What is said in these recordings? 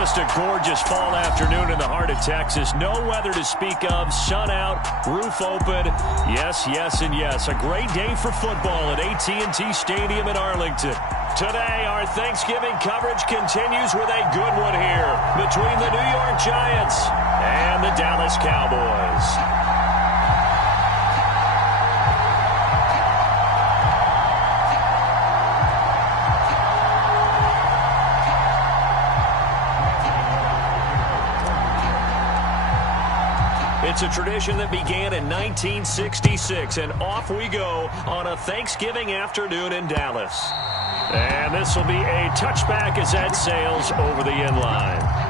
Just a gorgeous fall afternoon in the heart of Texas. No weather to speak of. Sun out, roof open. Yes, yes, and yes. A great day for football at AT&T Stadium in Arlington. Today, our Thanksgiving coverage continues with a good one here between the New York Giants and the Dallas Cowboys. It's a tradition that began in 1966, and off we go on a Thanksgiving afternoon in Dallas. And this will be a touchback as that sails over the end line.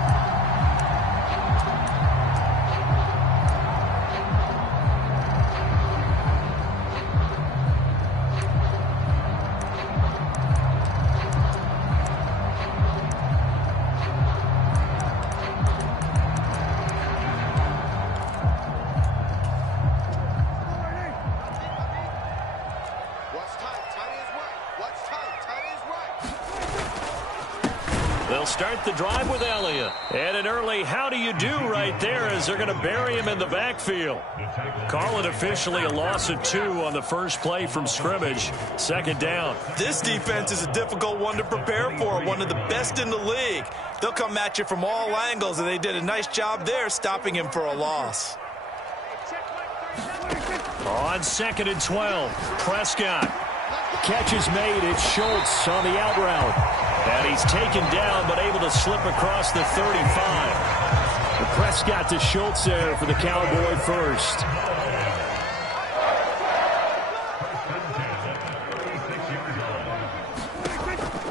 They'll start the drive with Elliott. And an early how do you do right there as they're going to bury him in the backfield. Call it officially a loss of 2 on the first play from scrimmage. Second down. This defense is a difficult one to prepare for. One of the best in the league. They'll come at you from all angles, and they did a nice job there stopping him for a loss. On 2nd and 12, Prescott. Catch is made. It's Schultz on the out route. And he's taken down, but able to slip across the 35. Prescott to Schultz there for the Cowboy first.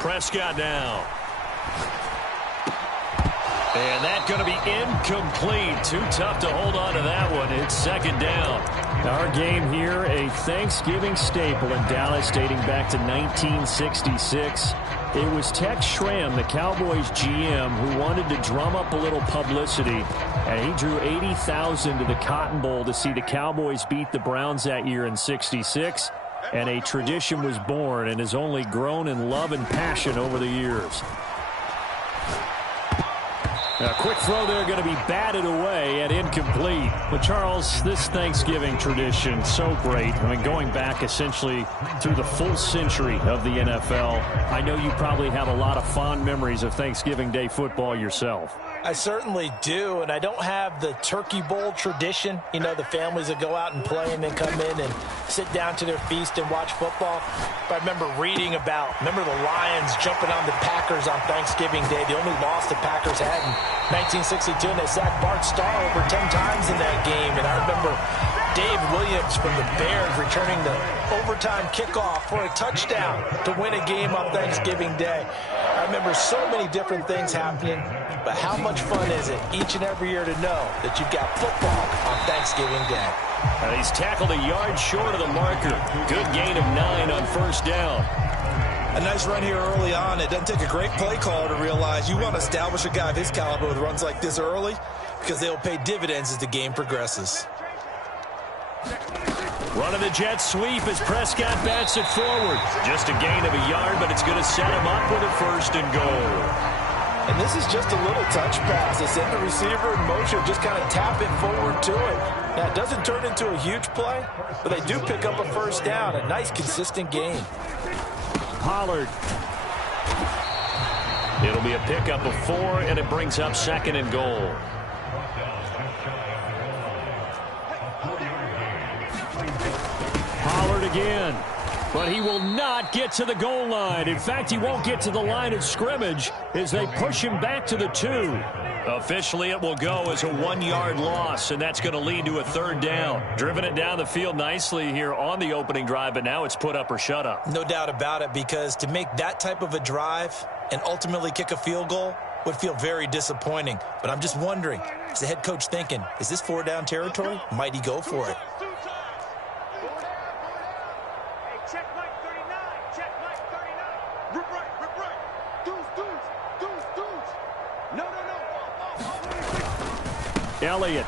Prescott now. And that's going to be incomplete. Too tough to hold on to that one. It's second down. Our game here, a Thanksgiving staple in Dallas dating back to 1966. It was Tex Schramm, the Cowboys GM, who wanted to drum up a little publicity, and he drew 80,000 to the Cotton Bowl to see the Cowboys beat the Browns that year in '66, and a tradition was born and has only grown in love and passion over the years. A quick throw there going to be batted away and incomplete. But, Charles, this Thanksgiving tradition, so great. I mean, going back essentially through the full century of the NFL, I know you probably have a lot of fond memories of Thanksgiving Day football yourself. I certainly do, and I don't have the Turkey Bowl tradition. You know, the families that go out and play and then come in and sit down to their feast and watch football. But I remember reading about, the Lions jumping on the Packers on Thanksgiving Day. The only loss the Packers had in 1962, and they sacked Bart Starr over 10 times in that game. And I remember Dave Williams from the Bears returning the overtime kickoff for a touchdown to win a game on Thanksgiving Day. I remember so many different things happening, but how much fun is it each and every year to know that you've got football on Thanksgiving Day? And he's tackled a yard short of the marker. Good gain of 9 on first down. A nice run here early on. It doesn't take a great play caller to realize you want to establish a guy of his caliber with runs like this early because they'll pay dividends as the game progresses. Running the jet sweep as Prescott bats it forward. Just a gain of a yard, but it's going to set him up with a first and goal. And this is just a little touch pass. They send the receiver in motion, just kind of tap it forward to it. Now, it doesn't turn into a huge play, but they do pick up a first down. A nice, consistent game. Pollard. It'll be a pickup of 4, and it brings up 2nd and goal. Pollard again. But he will not get to the goal line. In fact, he won't get to the line of scrimmage as they push him back to the 2. Officially, it will go as a 1-yard loss, and that's going to lead to a third down. Driven it down the field nicely here on the opening drive, but now it's put up or shut up. No doubt about it, because to make that type of a drive and ultimately kick a field goal would feel very disappointing. But I'm just wondering, is the head coach thinking, is this 4-down territory? Might he go for it? Elliott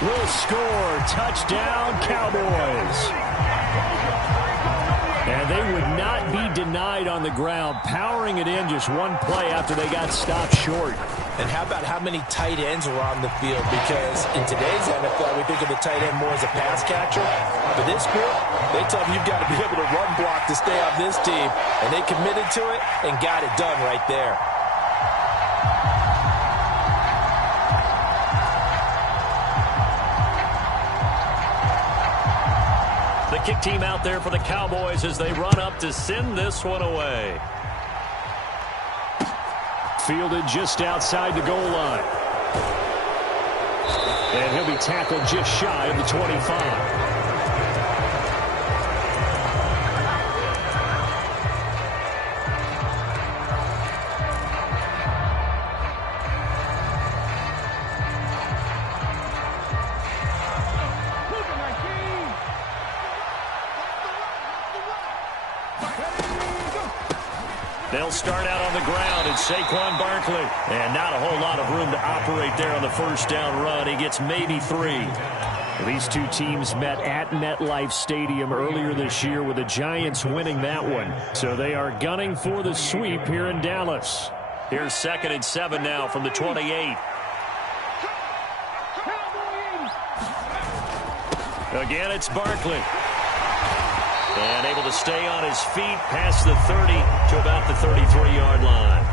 will score. Touchdown, Cowboys. And they would not be denied on the ground, powering it in just one play after they got stopped short. And how about how many tight ends were on the field? Because in today's NFL, we think of the tight end more as a pass catcher. For this group, they tell them you've got to be able to run block to stay on this team. And they committed to it and got it done right there. The kick team out there for the Cowboys as they run up to send this one away. Fielded just outside the goal line. And he'll be tackled just shy of the 25. They'll start out on the ground. It's Saquon Barkley. And not a whole lot of room to operate there on the first down run. He gets maybe 3. These two teams met at MetLife Stadium earlier this year with the Giants winning that one. So they are gunning for the sweep here in Dallas. Here's 2nd and 7 now from the 28. Again, it's Barkley. And able to stay on his feet past the 30 to about the 33-yard line.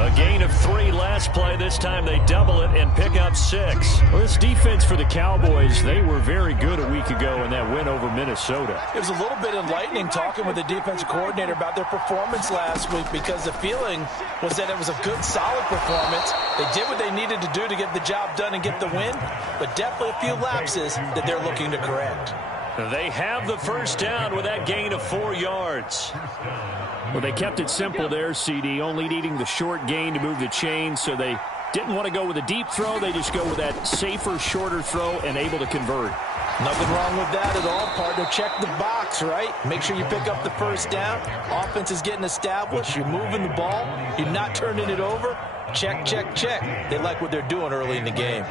A gain of 3 last play. This time they double it and pick up 6. Well, this defense for the Cowboys, they were very good a week ago in that win over Minnesota. It was a little bit enlightening talking with the defensive coordinator about their performance last week because the feeling was that it was a good, solid performance. They did what they needed to do to get the job done and get the win, but definitely a few lapses that they're looking to correct. They have the first down with that gain of 4 yards. Well, they kept it simple there, CD, only needing the short gain to move the chain, so they didn't want to go with a deep throw. They just go with that safer, shorter throw and able to convert. Nothing wrong with that at all, partner. Check the box, right? Make sure you pick up the first down. Offense is getting established. You're moving the ball. You're not turning it over. Check, check, check. They like what they're doing early in the game.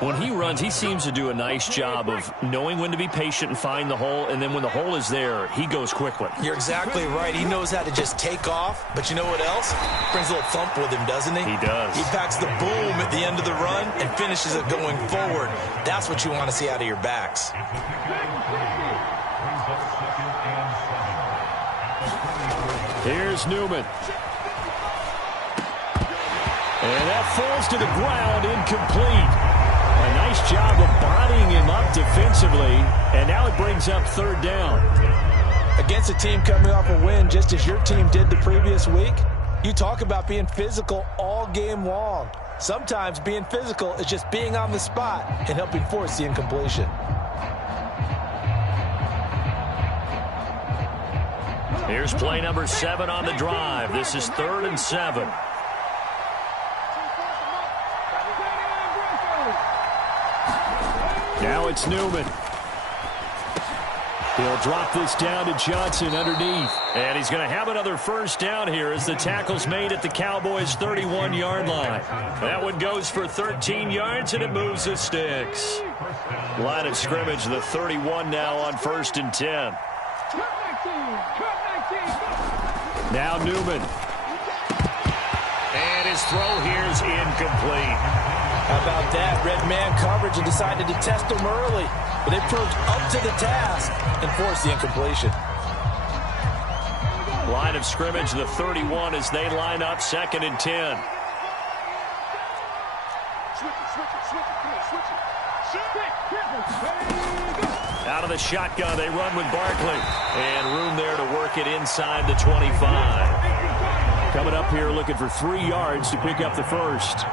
When he runs, he seems to do a nice job of knowing when to be patient and find the hole, and then when the hole is there, he goes quickly. You're exactly right. He knows how to just take off, but you know what else? Brings a little thump with him, doesn't he? He does. He packs the boom at the end of the run and finishes it going forward. That's what you want to see out of your backs. Here's Newman. And that falls to the ground, incomplete. A nice job of bodying him up defensively, and now it brings up 3rd down. Against a team coming off a win, just as your team did the previous week, you talk about being physical all game long. Sometimes being physical is just being on the spot and helping force the incompletion. Here's play number 7 on the drive. This is 3rd and 7. Now it's Newman. He'll drop this down to Johnson underneath. And he's going to have another first down here as the tackle's made at the Cowboys' 31-yard line. That one goes for 13 yards, and it moves the sticks. Line of scrimmage, the 31 now on 1st and 10. Now Newman. And his throw here is incomplete. How about that? Red man coverage and decided to test them early. But they proved up to the task and forced the incompletion. Line of scrimmage, the 31 as they line up 2nd and 10. Out of the shotgun, they run with Barkley. And room there to work it inside the 25. Coming up here looking for 3 yards to pick up the first.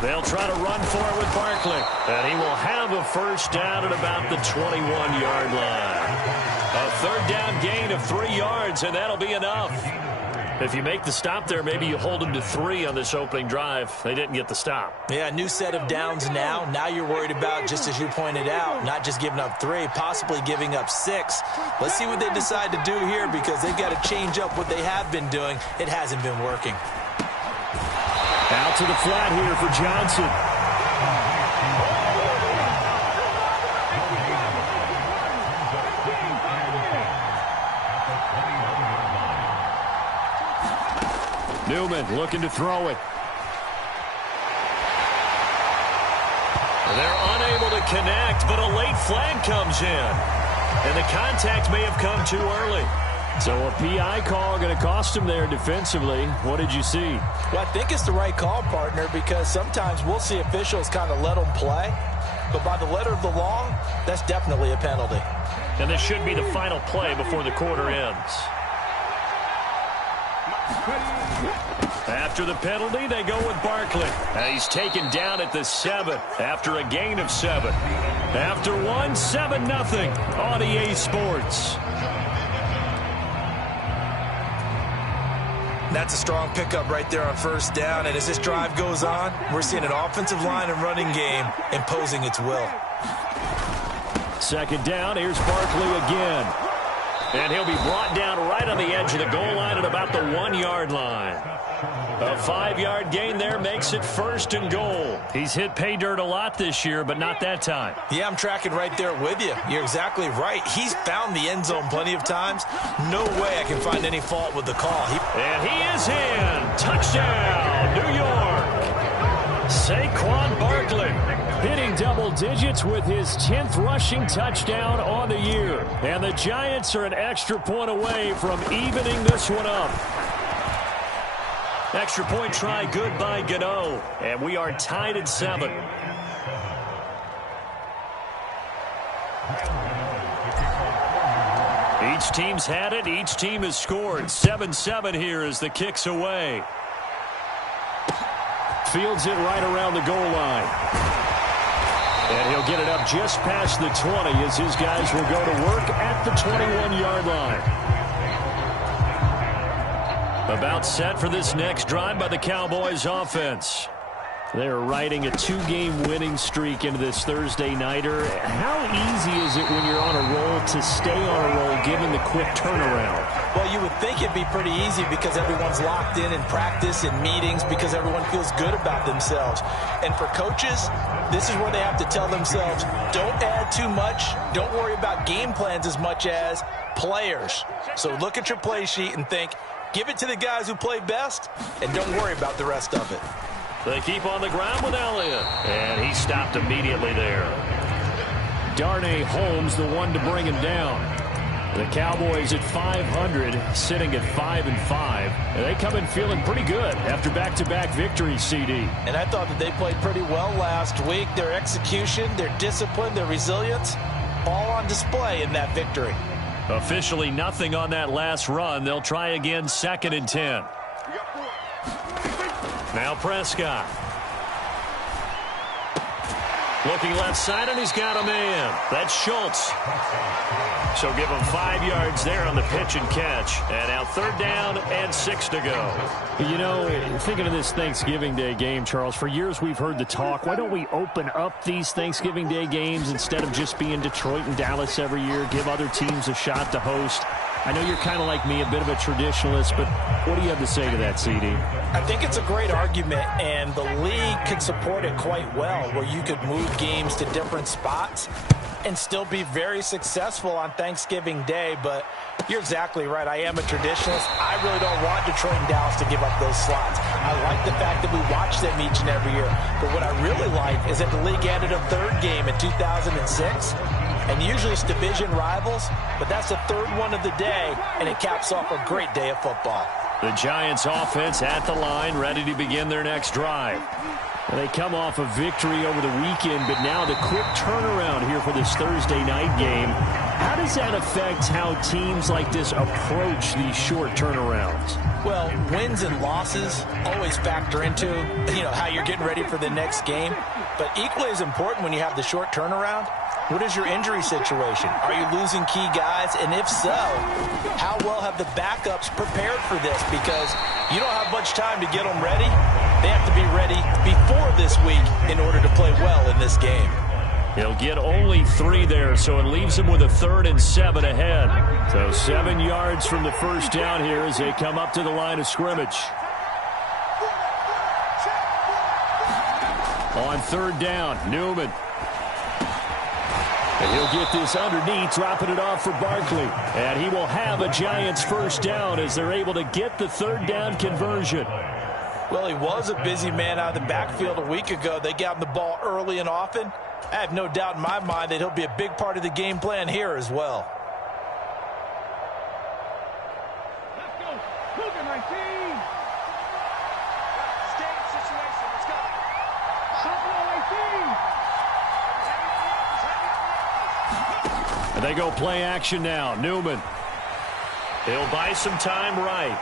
They'll try to run for it with Barkley. And he will have a first down at about the 21-yard line. A 3rd down gain of 3 yards, and that'll be enough. If you make the stop there, maybe you hold them to 3 on this opening drive. They didn't get the stop. Yeah, new set of downs now. Now you're worried about, just as you pointed out, not just giving up 3, possibly giving up 6. Let's see what they decide to do here because they've got to change up what they have been doing. It hasn't been working. Out to the flat here for Johnson. Newman looking to throw it. They're unable to connect, but a late flag comes in. And the contact may have come too early. So a PI call going to cost him there defensively. What did you see? Well, I think it's the right call, partner, because sometimes we'll see officials kind of let them play. But by the letter of the law, that's definitely a penalty. And this should be the final play before the quarter ends. After the penalty, they go with Barkley. He's taken down at the 7 after a gain of 7. After 1, 7-0 on EA Sports. That's a strong pickup right there on first down. And as this drive goes on, we're seeing an offensive line and running game imposing its will. Second down, here's Barkley again. And he'll be brought down right on the edge of the goal line at about the 1-yard line. A 5-yard gain there makes it 1st and goal. He's hit pay dirt a lot this year, but not that time. Yeah, I'm tracking right there with you. You're exactly right. He's found the end zone plenty of times. No way I can find any fault with the call. And he is in. Touchdown, New York. Saquon Barkley hitting double digits with his 10th rushing touchdown on the year. And the Giants are an extra point away from evening this one up. Extra point try good by Gano. And we are tied at 7. Each team's had it. Each team has scored. 7-7 here as the kick's away. Fields it right around the goal line. And he'll get it up just past the 20 as his guys will go to work at the 21-yard line. About set for this next drive by the Cowboys offense. They're riding a 2-game winning streak into this Thursday nighter. How easy is it when you're on a roll to stay on a roll given the quick turnaround? Well, you would think it'd be pretty easy because everyone's locked in practice and meetings because everyone feels good about themselves. And for coaches, this is where they have to tell themselves, don't add too much. Don't worry about game plans as much as players. So look at your play sheet and think, give it to the guys who play best, and don't worry about the rest of it. They keep on the ground with Elliott. And he stopped immediately there. Darnay Holmes, the one to bring him down. The Cowboys at 500, sitting at 5-5. And they come in feeling pretty good after back-to-back victories, CD. And I thought that they played pretty well last week. Their execution, their discipline, their resilience, all on display in that victory. Officially nothing on that last run. They'll try again 2nd and 10. Now Prescott. Looking left side, and he's got a man. That's Schultz. So give him 5 yards there on the pitch and catch. And now 3rd down and 6 to go. You know, thinking of this Thanksgiving Day game, Charles, for years we've heard the talk, why don't we open up these Thanksgiving Day games instead of just being Detroit and Dallas every year, give other teams a shot to host? I know you're kind of like me, a bit of a traditionalist, but what do you have to say to that, CD? I think it's a great argument, and the league could support it quite well, where you could move games to different spots and still be very successful on Thanksgiving Day. But you're exactly right. I am a traditionalist. I really don't want Detroit and Dallas to give up those slots. I like the fact that we watch them each and every year. But what I really like is that the league added a 3rd game in 2006. And usually it's division rivals, but that's the 3rd one of the day, and it caps off a great day of football. The Giants offense at the line, ready to begin their next drive. They come off a victory over the weekend, but now the quick turnaround here for this Thursday night game. How does that affect how teams like this approach these short turnarounds? Well, wins and losses always factor into, how you're getting ready for the next game. But equally as important when you have the short turnaround, what is your injury situation? Are you losing key guys? And if so, how well have the backups prepared for this? Because you don't have much time to get them ready. They have to be ready before this week in order to play well in this game. He'll get only 3 there, so it leaves him with a 3rd and 7 ahead. So 7 yards from the first down here as they come up to the line of scrimmage. On 3rd down, Newman. And he'll get this underneath, dropping it off for Barkley. And he will have a Giants first down as they're able to get the 3rd down conversion. Well, he was a busy man out of the backfield a week ago. They got him the ball early and often. I have no doubt in my mind that he'll be a big part of the game plan here as well. Let's go. Cougar 19. Same situation. Let's go. Sophomore 18. And they go play action now. Newman. He'll buy some time right.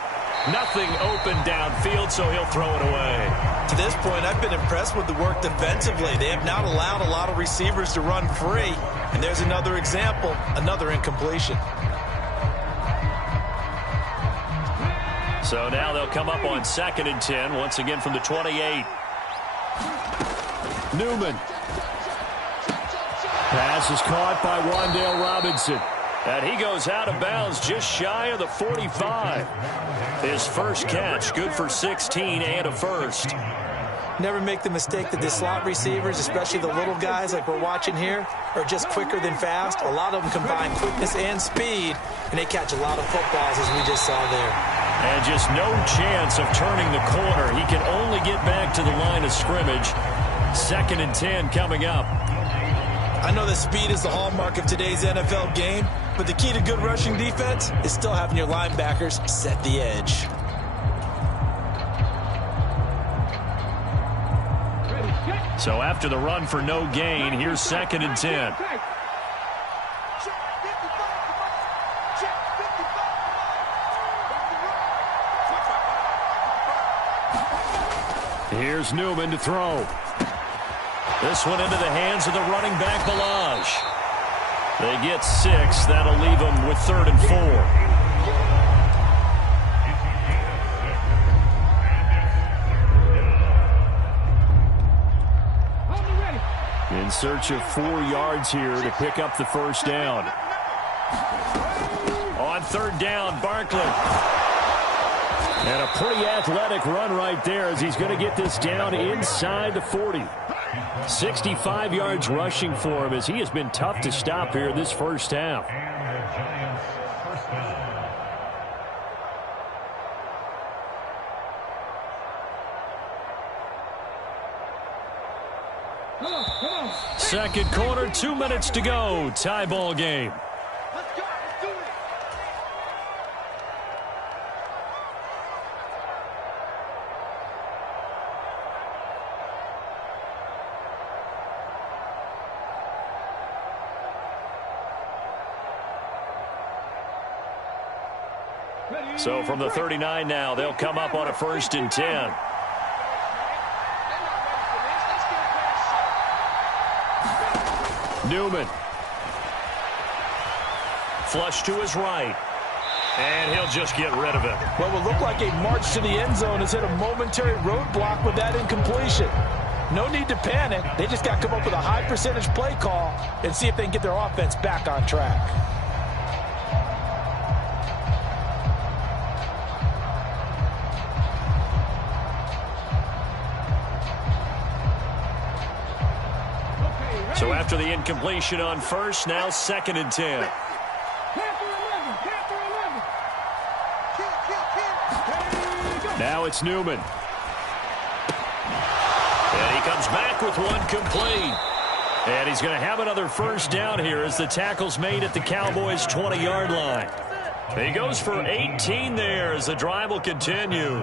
Nothing open downfield, so he'll throw it away. To this point, I've been impressed with the work defensively. They have not allowed a lot of receivers to run free. And there's another example, another incompletion. So now they'll come up on 2nd and 10, once again from the 28. Newman. Pass is caught by Wan'Dale Robinson. And he goes out of bounds just shy of the 45. His first catch, good for 16 and a first. Never make the mistake that the slot receivers, especially the little guys like we're watching here, are just quicker than fast. A lot of them combine quickness and speed, and they catch a lot of footballs, as we just saw there. And just no chance of turning the corner. He can only get back to the line of scrimmage. 2nd and 10 coming up. I know that speed is the hallmark of today's NFL game, but the key to good rushing defense is still having your linebackers set the edge. So after the run for no gain, here's 2nd and 10. Here's Newman to throw. This one into the hands of the running back, Balaj. They get 6. That'll leave them with 3rd and 4. In search of 4 yards here to pick up the first down. On 3rd down, Barkley. And a pretty athletic run right there as he's going to get this down inside the 40. 65 yards rushing for him as he has been tough to stop here this first half. Second quarter, 2 minutes to go. Tie ball game. Let's go. Let's do it. So from the 39 now, they'll come up on a 1st and 10. Newman. Flush to his right. And he'll just get rid of it. What will look like a march to the end zone has hit a momentary roadblock with that incompletion. No need to panic. They just got to come up with a high percentage play call and see if they can get their offense back on track. So after the incompletion on 1st, now 2nd and 10. Now it's Newman. And he comes back with one complete. And he's going to have another first down here as the tackle's made at the Cowboys' 20-yard line. He goes for 18 there as the drive will continue.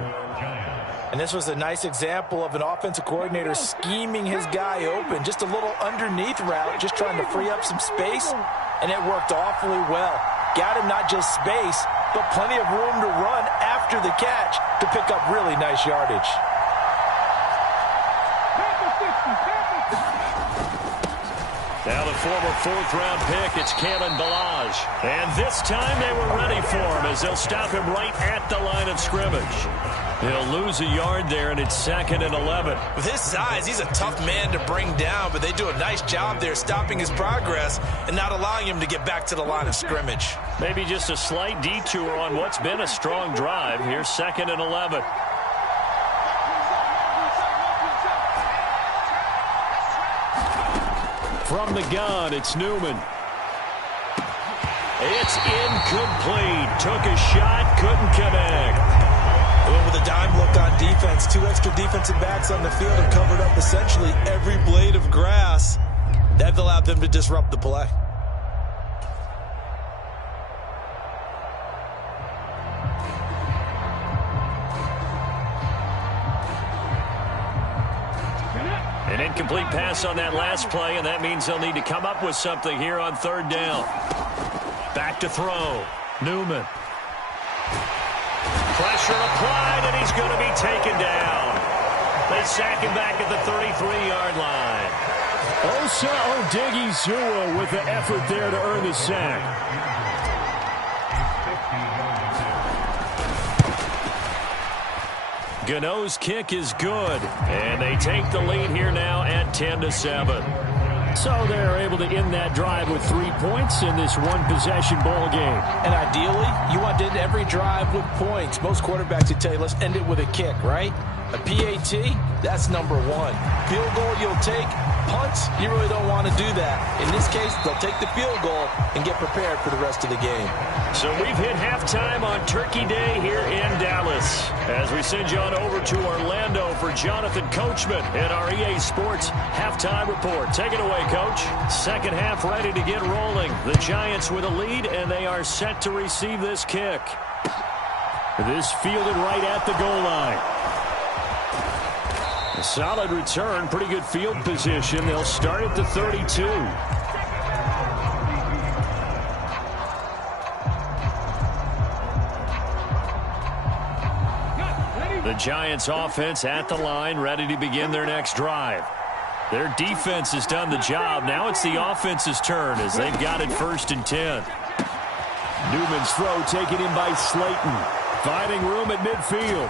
And this was a nice example of an offensive coordinator scheming his guy open. Just a little underneath route, just trying to free up some space, and it worked awfully well. Got him not just space, but plenty of room to run after the catch to pick up really nice yardage. Now the former 4th-round pick, it's Kalen Balaj. And this time they were ready for him as they'll stop him right at the line of scrimmage. He'll lose a yard there, and it's 2nd and 11. With his size, he's a tough man to bring down, but they do a nice job there stopping his progress and not allowing him to get back to the line of scrimmage. Maybe just a slight detour on what's been a strong drive. Here's 2nd and 11. From the gun, it's Newman. It's incomplete. Took a shot, couldn't connect. They went with a dime look on defense. 2 extra defensive backs on the field and covered up essentially every blade of grass. That allowed them to disrupt the play. An incomplete pass on that last play, and that means they'll need to come up with something here on 3rd down. Back to throw. Newman. Pressure applied, and he's going to be taken down. They sack him back at the 33-yard line. Osa Odighizuwa with the effort there to earn the sack. Gano's kick is good, and they take the lead here now at 10-7. So they're able to end that drive with 3 points in this one-possession ball game. And ideally, you want to end every drive with points. Most quarterbacks would tell you, let's end it with a kick, right? A PAT, that's number 1. Field goal you'll take. Punts, you really don't want to do that. In this case, they'll take the field goal and get prepared for the rest of the game. So we've hit halftime on Turkey Day here in Dallas. As we send you on over to Orlando for Jonathan Coachman in our EA Sports halftime report. Take it away, Coach. Second half ready to get rolling. The Giants with a lead, and they are set to receive this kick. This fielded right at the goal line. A solid return, pretty good field position. They'll start at the 32. The Giants offense at the line, ready to begin their next drive. Their defense has done the job. Now it's the offense's turn as they've got it 1st and 10. Newman's throw taken in by Slayton. Finding room at midfield.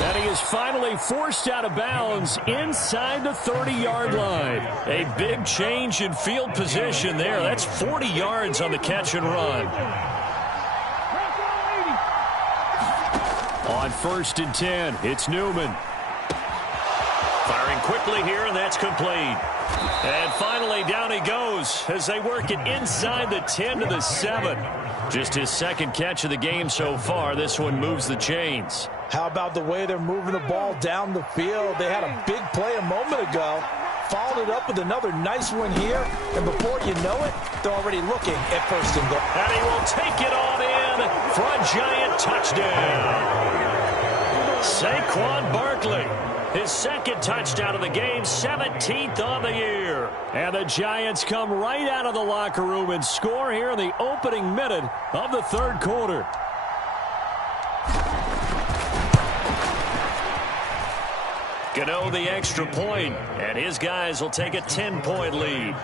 And he is finally forced out of bounds inside the 30-yard line. A big change in field position there. That's 40 yards on the catch and run. On 1st and 10, it's Newman. Firing quickly here, and that's complete. And finally, down he goes as they work it inside the 10 to the 7. Just his 2nd catch of the game so far. This one moves the chains. How about the way they're moving the ball down the field? They had a big play a moment ago. Followed it up with another nice one here. And before you know it, they're already looking at 1st and goal. And he will take it on in for a Giant touchdown. Saquon Barkley, his 2nd touchdown of the game, 17th on the year. And the Giants come right out of the locker room and score here in the opening minute of the 3rd quarter. Gano the extra point, and his guys will take a 10-point lead.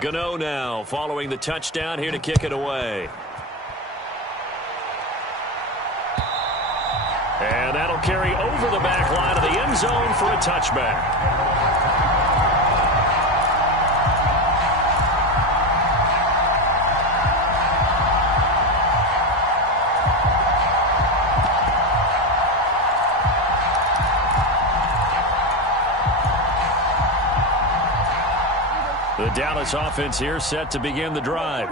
Gano now following the touchdown here to kick it away. And that'll carry over the back line of the end zone for a touchback. The Dallas offense here set to begin the drive.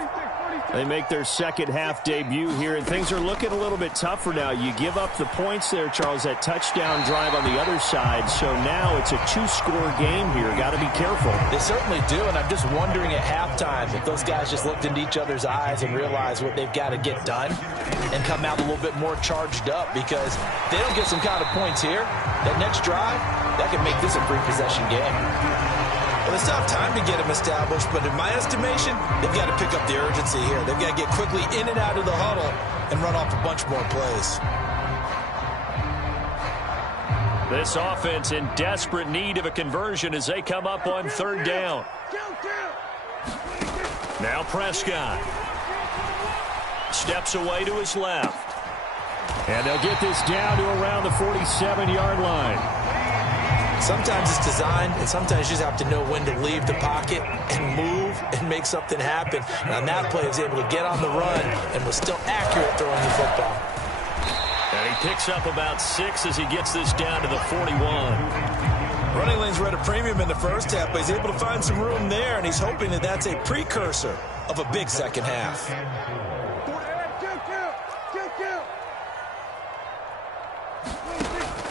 They make their 2nd half debut here, and things are looking a little bit tougher now. You give up the points there, Charles, that touchdown drive on the other side. So now it's a 2-score game here. Got to be careful. They certainly do, and I'm just wondering at halftime if those guys just looked into each other's eyes and realized what they've got to get done and come out a little bit more charged up, because if they don't get some kind of points here, that next drive, that could make this a free possession game. Well, they still have time to get them established, but in my estimation, they've got to pick up the urgency here. They've got to get quickly in and out of the huddle and run off a bunch more plays. This offense in desperate need of a conversion as they come up on 3rd down. Now Prescott steps away to his left. And they'll get this down to around the 47-yard line. Sometimes it's designed, and sometimes you just have to know when to leave the pocket and move and make something happen. And on that play, he was able to get on the run and was still accurate throwing the football. And he picks up about 6 as he gets this down to the 41. Running lanes were at a premium in the first half, but he's able to find some room there, and he's hoping that that's a precursor of a big second half.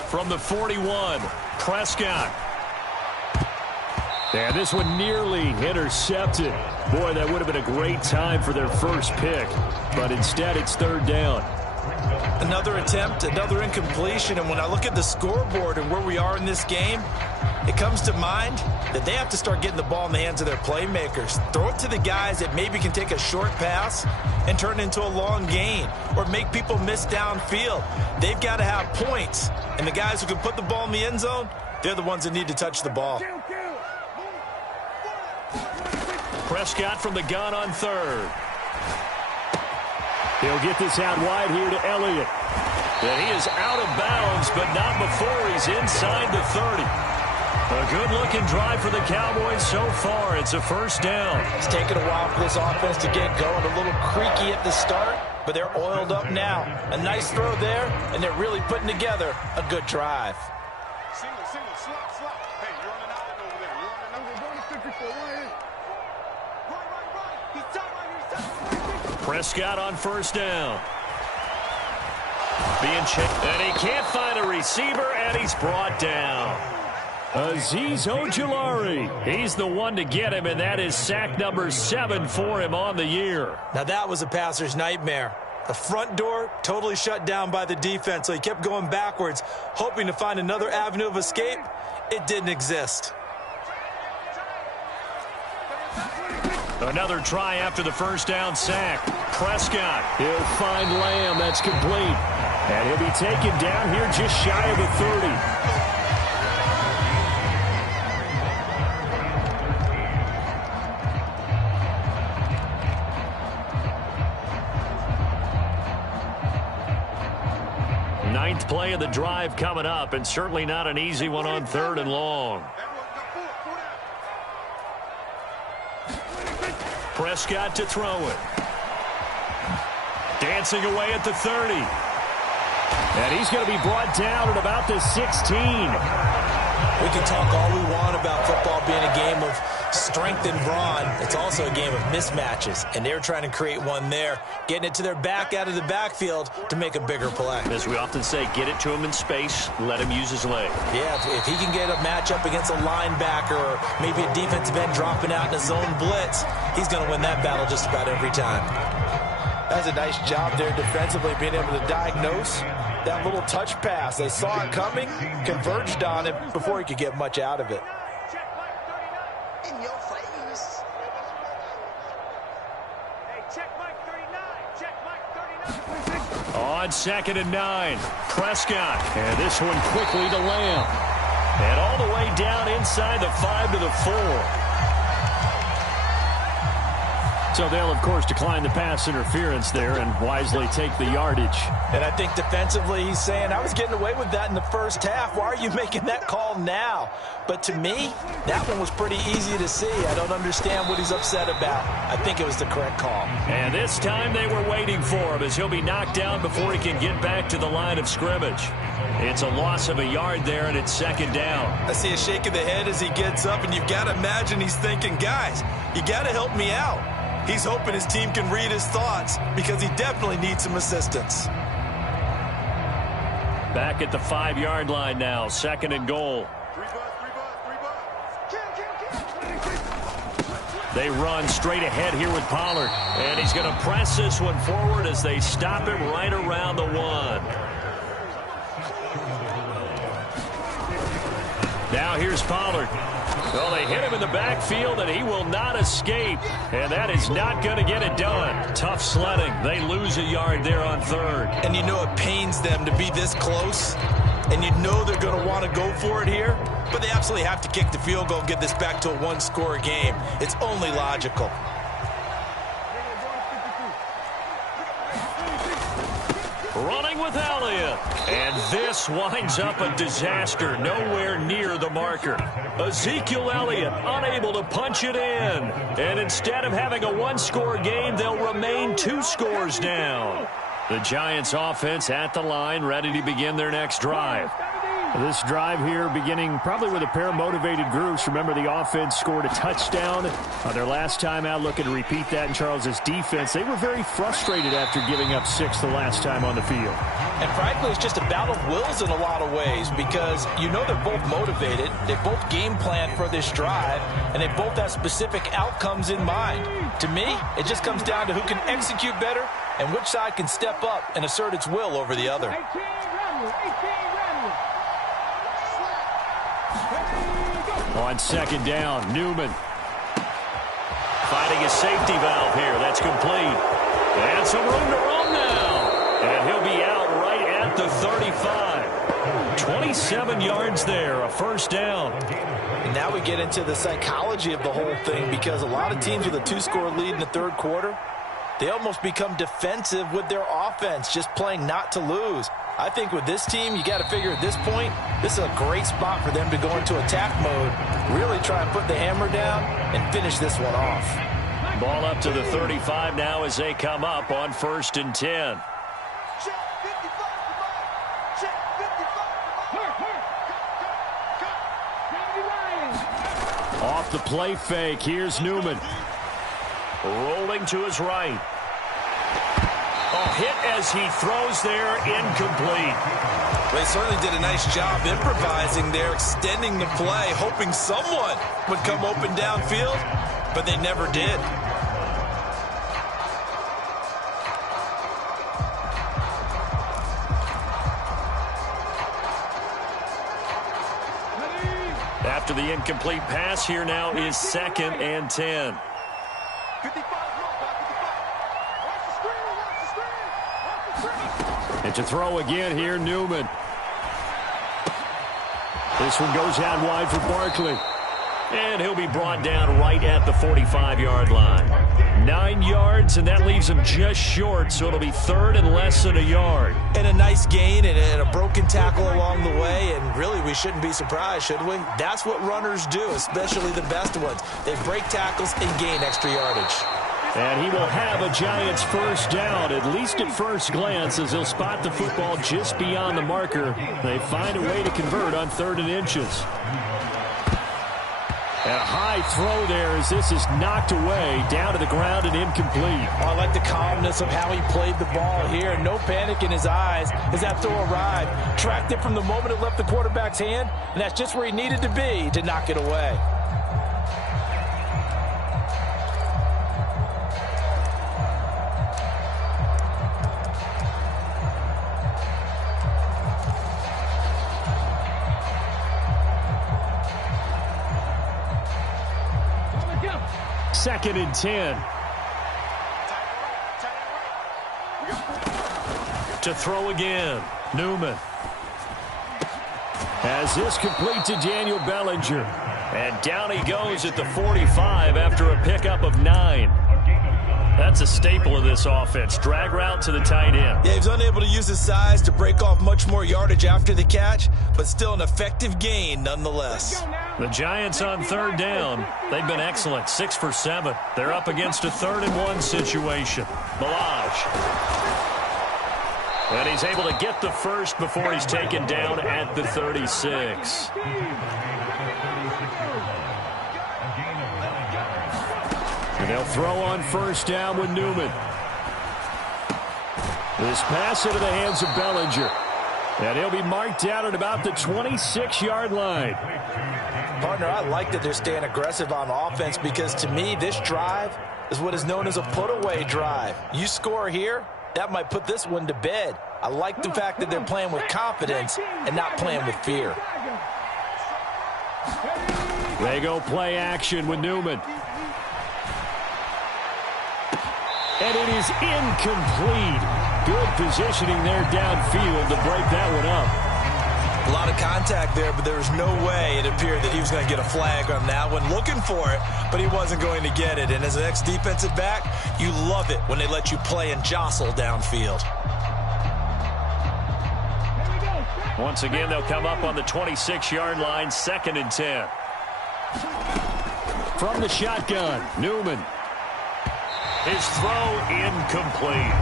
From the 41, Prescott. And this one nearly intercepted. Boy, that would have been a great time for their first pick. But instead, it's third down. Another attempt, another incompletion. And when I look at the scoreboard and where we are in this game, it comes to mind that they have to start getting the ball in the hands of their playmakers. Throw it to the guys that maybe can take a short pass and turn it into a long gain or make people miss downfield. They've got to have points. And the guys who can put the ball in the end zone, they're the ones that need to touch the ball. Prescott from the gun on third. He'll get this out wide here to Elliott. And he is out of bounds, but not before he's inside the 30. A good-looking drive for the Cowboys so far. It's a first down. It's taken a while for this offense to get going. A little creaky at the start, but they're oiled up now. A nice throw there, and they're really putting together a good drive. Single, slot. Hey, you're on an island over there. You're on an island. 54, right. He's top right here. Prescott on first down. Being checked, and he can't find a receiver, and he's brought down. Azeez Ojulari. He's the one to get him, and that is sack number 7 for him on the year. Now that was a passer's nightmare. The front door totally shut down by the defense, so he kept going backwards, hoping to find another avenue of escape. It didn't exist. Another try after the first down sack. Prescott. He'll find Lamb. That's complete. And he'll be taken down here just shy of the 30. Ninth play of the drive coming up, and certainly not an easy one on third and long. Prescott to throw it. Dancing away at the 30. And he's going to be brought down at about the 16. We can talk all we want about football being a game of strength and brawn. It's also a game of mismatches, and they're trying to create one there, getting it to their back out of the backfield to make a bigger play. As we often say, get it to him in space, let him use his leg. Yeah, if he can get a matchup against a linebacker or maybe a defensive end dropping out in a zone blitz, he's going to win that battle just about every time. That's a nice job there defensively, being able to diagnose that little touch pass. They saw it coming, converged on it before he could get much out of it. In your face. Hey, check Mike 39. Check Mike 39. On 2nd and 9, Prescott. And this one quickly to Lamb. And all the way down inside the 5 to the 4. So they'll, of course, decline the pass interference there and wisely take the yardage. And I think defensively he's saying, I was getting away with that in the first half. Why are you making that call now? But to me, that one was pretty easy to see. I don't understand what he's upset about. I think it was the correct call. And this time they were waiting for him as he'll be knocked down before he can get back to the line of scrimmage. It's a loss of a yard there, and it's 2nd down. I see a shake of the head as he gets up, and you've got to imagine he's thinking, guys, you got to help me out. He's hoping his team can read his thoughts because he definitely needs some assistance. Back at the 5-yard line now, 2nd and goal. They run straight ahead here with Pollard. And he's going to press this one forward as they stop him right around the 1. Now here's Pollard. Well, they hit him in the backfield, and he will not escape. And that is not going to get it done. Tough sledding. They lose a yard there on 3rd. And you know it pains them to be this close. And you know they're going to want to go for it here. But they absolutely have to kick the field goal and get this back to a 1-score game. It's only logical. Running with Elliott. And this winds up a disaster. Nowhere near the marker. Ezekiel Elliott unable to punch it in. And instead of having a 1-score game, they'll remain 2 scores down. The Giants offense at the line, ready to begin their next drive. This drive here beginning probably with a pair of motivated groups. Remember, the offense scored a touchdown on their last time out, looking to repeat that in Charles's defense. They were very frustrated after giving up 6 the last time on the field. And frankly, it's just a battle of wills in a lot of ways because you know they're both motivated. They both game plan for this drive, and they both have specific outcomes in mind. To me, it just comes down to who can execute better and which side can step up and assert its will over the other. On second down, Newman finding a safety valve here. That's complete. And some room to run now. And he'll be out right at the 35. 27 yards there, a first down. And now we get into the psychology of the whole thing because a lot of teams with a 2-score lead in the third quarter, they almost become defensive with their offense, just playing not to lose. I think with this team, you got to figure at this point, this is a great spot for them to go into attack mode, really try and put the hammer down and finish this one off. Ball up to the 35 now as they come up on 1st and 10. Off the play fake, here's Newman. Rolling to his right. Oh, hit as he throws there, incomplete. They certainly did a nice job improvising there, extending the play, hoping someone would come open downfield, but they never did. After the incomplete pass, here now is 2nd and 10. And to throw again here, Newman. This one goes out wide for Barkley. And he'll be brought down right at the 45-yard line. 9 yards, and that leaves him just short, so it'll be 3rd and less than a yard. And a nice gain and a broken tackle along the way, and really we shouldn't be surprised, should we? That's what runners do, especially the best ones. They break tackles and gain extra yardage. And he will have a Giants first down, at least at first glance, as he'll spot the football just beyond the marker. They find a way to convert on 3rd and inches. And a high throw there as this is knocked away, down to the ground and incomplete. Oh, I like the calmness of how he played the ball here. No panic in his eyes as that throw arrived. Tracked it from the moment it left the quarterback's hand, and that's just where he needed to be to knock it away. Second and 10. To throw again, Newman. As this complete to Daniel Bellinger. And down he goes at the 45 after a pickup of 9. That's a staple of this offense. Drag route to the tight end. Yeah, he was unable to use his size to break off much more yardage after the catch, but still an effective gain nonetheless. The Giants on 3rd down. They've been excellent, 6 for 7. They're up against a 3rd and 1 situation. Balaj. And he's able to get the first before he's taken down at the 36. And they'll throw on 1st down with Newman. This pass into the hands of Bellinger. And he'll be marked down at about the 26-yard line. Partner, I like that they're staying aggressive on offense because to me, this drive is what is known as a put-away drive. You score here, that might put this one to bed. I like the fact that they're playing with confidence and not playing with fear. They go play action with Newman. And it is incomplete. Good positioning there downfield to break that one up. A lot of contact there, but there was no way it appeared that he was going to get a flag on that one. Looking for it, but he wasn't going to get it. And as an ex-defensive back, you love it when they let you play and jostle downfield. Once again, they'll come up on the 26-yard line, 2nd and 10. From the shotgun, Newman. His throw incomplete.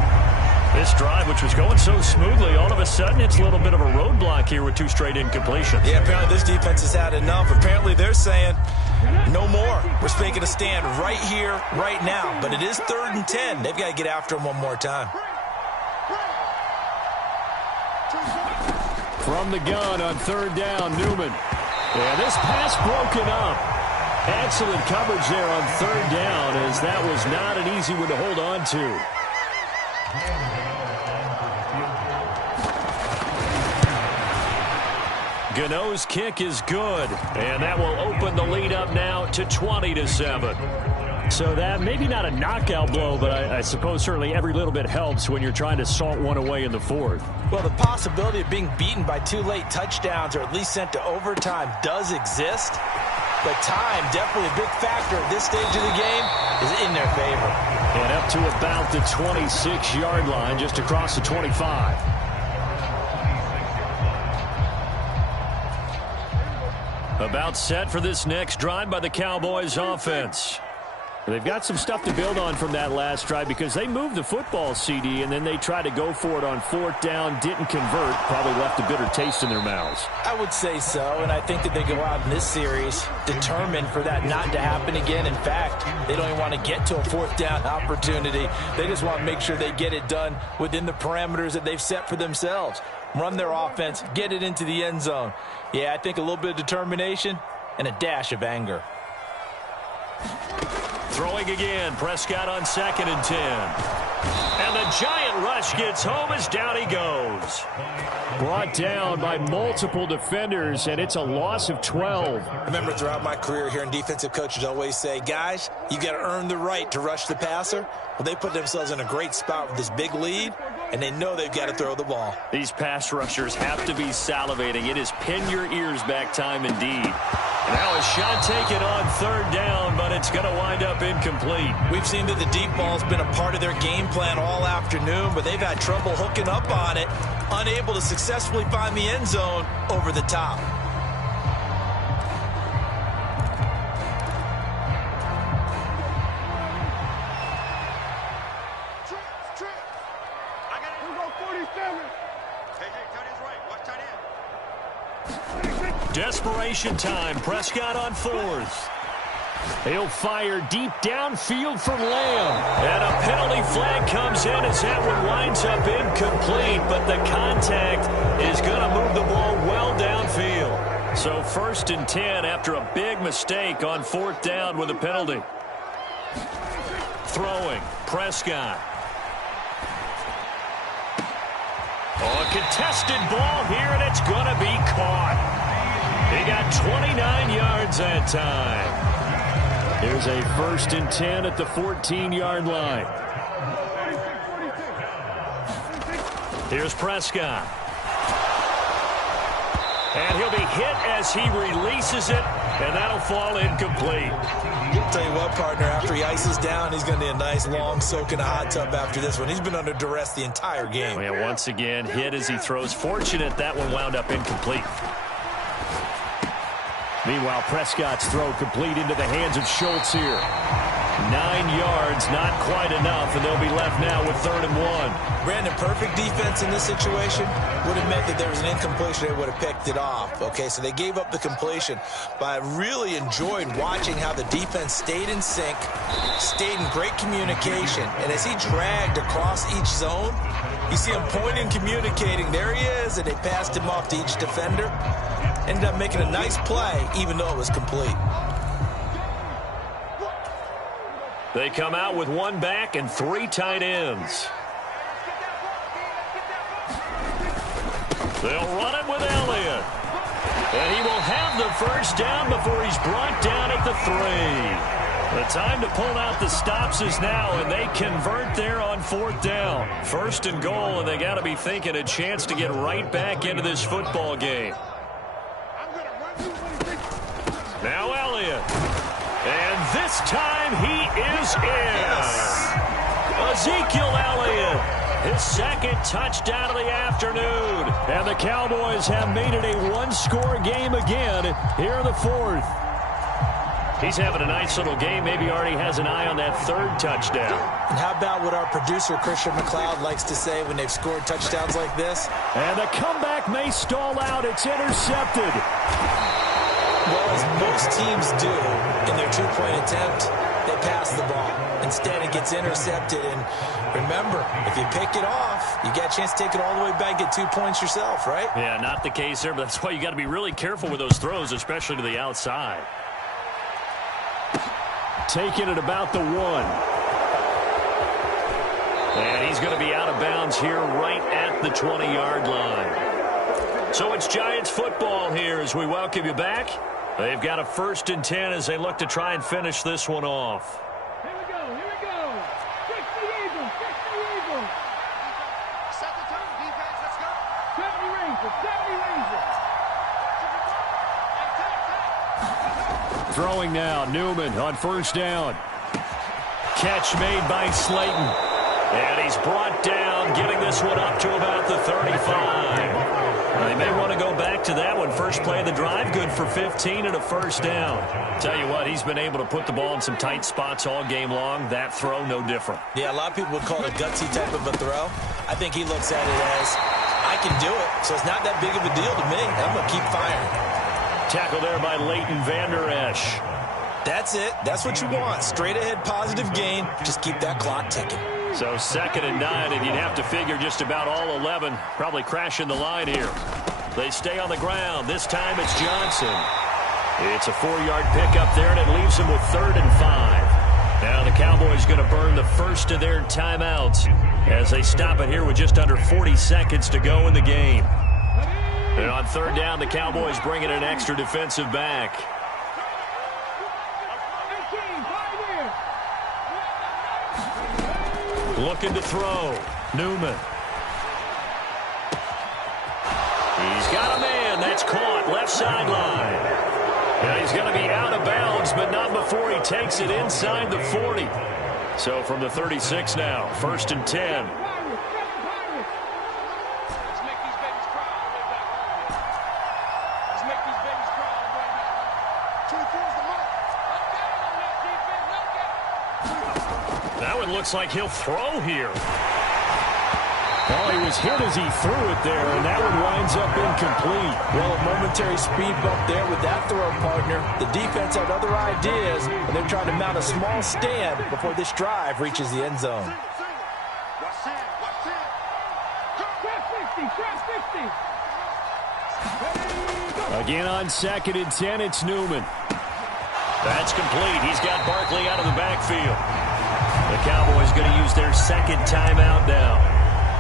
This drive, which was going so smoothly, all of a sudden it's a little bit of a roadblock here with 2 straight incompletions. Yeah, apparently this defense has had enough. Apparently they're saying no more. We're making a stand right here, right now. But it is 3rd and 10. They've got to get after him one more time. From the gun on 3rd down, Newman. Yeah, this pass broken up. Excellent coverage there on 3rd down, as that was not an easy one to hold on to. Gano's kick is good, and that will open the lead up now to 20-7. So that maybe not a knockout blow, but I suppose certainly every little bit helps when you're trying to salt one away in the 4th. Well, the possibility of being beaten by 2 late touchdowns or at least sent to overtime does exist. But time, definitely a big factor at this stage of the game, is in their favor. And up to about the 26-yard line, just across the 25. About set for this next drive by the Cowboys offense. They've got some stuff to build on from that last drive because they moved the football, CD, and then they tried to go for it on 4th down, didn't convert, probably left a bitter taste in their mouths. I would say so, and I think that they go out in this series determined for that not to happen again. In fact, they don't even want to get to a 4th down opportunity. They just want to make sure they get it done within the parameters that they've set for themselves. Run their offense, get it into the end zone. Yeah, I think a little bit of determination and a dash of anger. Throwing again, Prescott on 2nd and 10. And the giant rush gets home as down he goes. Brought down by multiple defenders, and it's a loss of 12. I remember throughout my career hearing defensive coaches always say, guys, you got to earn the right to rush the passer. Well, they put themselves in a great spot with this big lead, and they know they've got to throw the ball. These pass rushers have to be salivating. It is pin your ears back time indeed. Now a shot taken on 3rd down, but it's going to wind up incomplete. We've seen that the deep ball's been a part of their game plan all afternoon, but they've had trouble hooking up on it, unable to successfully find the end zone over the top. Desperation time. Prescott on 4th. He'll fire deep downfield for Lamb. And a penalty flag comes in as that one winds up incomplete, but the contact is going to move the ball well downfield. So 1st and 10 after a big mistake on 4th down with a penalty. Throwing, Prescott. Oh, a contested ball here, and it's going to be caught. He got 29 yards that time. Here's a 1st and 10 at the 14-yard line. Here's Prescott. And he'll be hit as he releases it, and that'll fall incomplete. I'll tell you what, partner, after he ices down, he's going to need a nice long soak in a hot tub after this one. He's been under duress the entire game. Well, once again, hit as he throws. Fortunate that one wound up incomplete. Meanwhile, Prescott's throw complete into the hands of Schultz here. 9 yards, not quite enough, and they'll be left now with 3rd and 1. Brandon, perfect defense in this situation would have meant that there was an incompletion. They would have picked it off. Okay, so they gave up the completion. But I really enjoyed watching how the defense stayed in sync, stayed in great communication. And as he dragged across each zone, you see him pointing, communicating. There he is, and they passed him off to each defender. Ended up making a nice play, even though it was complete. They come out with 1 back and 3 tight ends. They'll run it with Elliott. And he will have the 1st down before he's brought down at the 3. The time to pull out the stops is now, and they convert there on 4th down. 1st and goal, and they got to be thinking a chance to get right back into this football game. Now Elliott. And this time he is in. Yes. Ezekiel Elliott, his 2nd touchdown of the afternoon. And the Cowboys have made it a 1-score game again here in the 4th. He's having a nice little game. Maybe already has an eye on that third touchdown. And how about what our producer, Christian McLeod, likes to say when they've scored touchdowns like this? And the comeback may stall out. It's intercepted. Well, as most teams do in their two-point attempt, they pass the ball. Instead, it gets intercepted. And remember, if you pick it off, you get a chance to take it all the way back, get 2 points yourself, right? Yeah, not the case there, but that's why you got to be really careful with those throws, especially to the outside. Taking it about the 1. And he's going to be out of bounds here right at the 20-yard line. So it's Giants football here as we welcome you back. They've got a 1st and 10 as they look to try and finish this one off. Here we go. Fix the Eagles. Set the tone, defense. Let's go. 70 Rangers. Throwing now, Newman on 1st down. Catch made by Slayton. And he's brought down, getting this one up to about the 35. They may want to go back to that one. First play of the drive, good for 15 and a 1st down. Tell you what, he's been able to put the ball in some tight spots all game long. That throw, no different. Yeah, a lot of people would call it a gutsy type of a throw. I think he looks at it as, I can do it, so it's not that big of a deal to me. I'm going to keep firing. Tackle there by Leighton Vander Esch. That's it. That's what you want. Straight ahead, positive gain. Just keep that clock ticking. So 2nd and 9, and you'd have to figure just about all 11 probably crashing the line here. They stay on the ground. This time it's Johnson. It's a 4-yard pickup there, and it leaves them with 3rd and 5. Now the Cowboys going to burn the first of their timeouts as they stop it here with just under 40 seconds to go in the game. And on 3rd down, the Cowboys bring in an extra defensive back. Looking to throw. Newman. He's got a man. That's caught. Left sideline. Now he's going to be out of bounds, but not before he takes it inside the 40. So from the 36 now, 1st and 10. That one looks like he'll throw here. Well, he was hit as he threw it there, and that one winds up incomplete. Well, a momentary speed bump there with that throw, partner. The defense had other ideas, and they're trying to mount a small stand before this drive reaches the end zone. Again on 2nd and 10, it's Newman. That's complete. He's got Barkley out of the backfield. The Cowboys going to use their 2nd timeout now,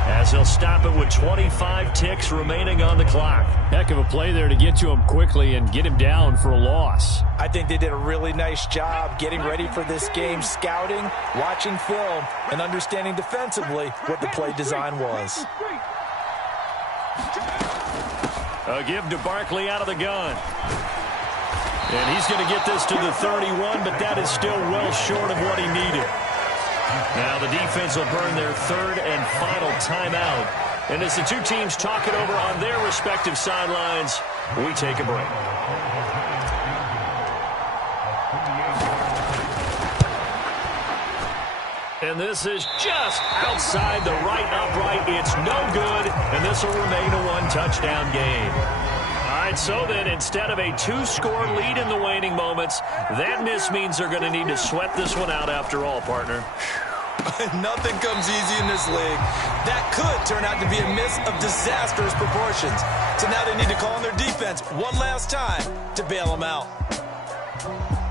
as they'll stop it with 25 ticks remaining on the clock. Heck of a play there to get to him quickly and get him down for a loss. I think they did a really nice job getting ready for this game, scouting, watching film, and understanding defensively what the play design was. A give to Barkley out of the gun. And he's going to get this to the 31, but that is still well short of what he needed. Now the defense will burn their 3rd and final timeout. And as the two teams talk it over on their respective sidelines, we take a break. And this is just outside the right upright. It's no good, and this will remain a 1-touchdown game. All right, so then instead of a 2-score lead in the waning moments, that miss means they're going to need to sweat this one out after all, partner. Nothing comes easy in this league. That could turn out to be a miss of disastrous proportions. So now they need to call on their defense one last time to bail them out.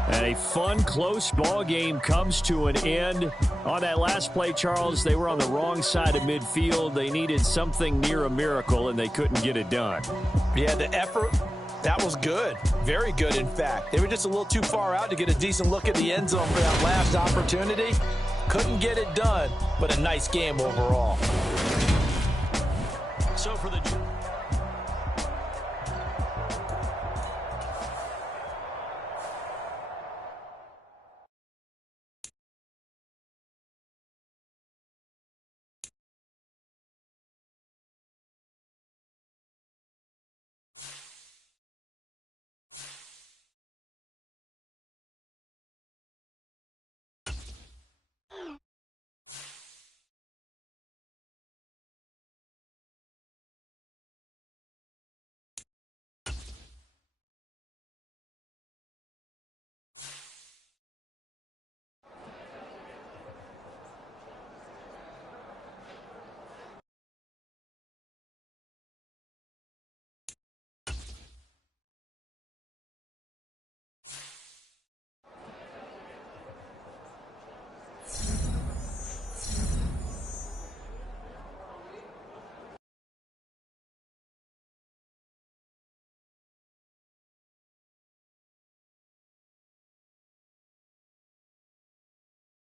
And a fun, close ball game comes to an end. On that last play, Charles, they were on the wrong side of midfield. They needed something near a miracle, and they couldn't get it done. Yeah, the effort, that was good. Very good, in fact. They were just a little too far out to get a decent look at the end zone for that last opportunity. Couldn't get it done, but a nice game overall. So for the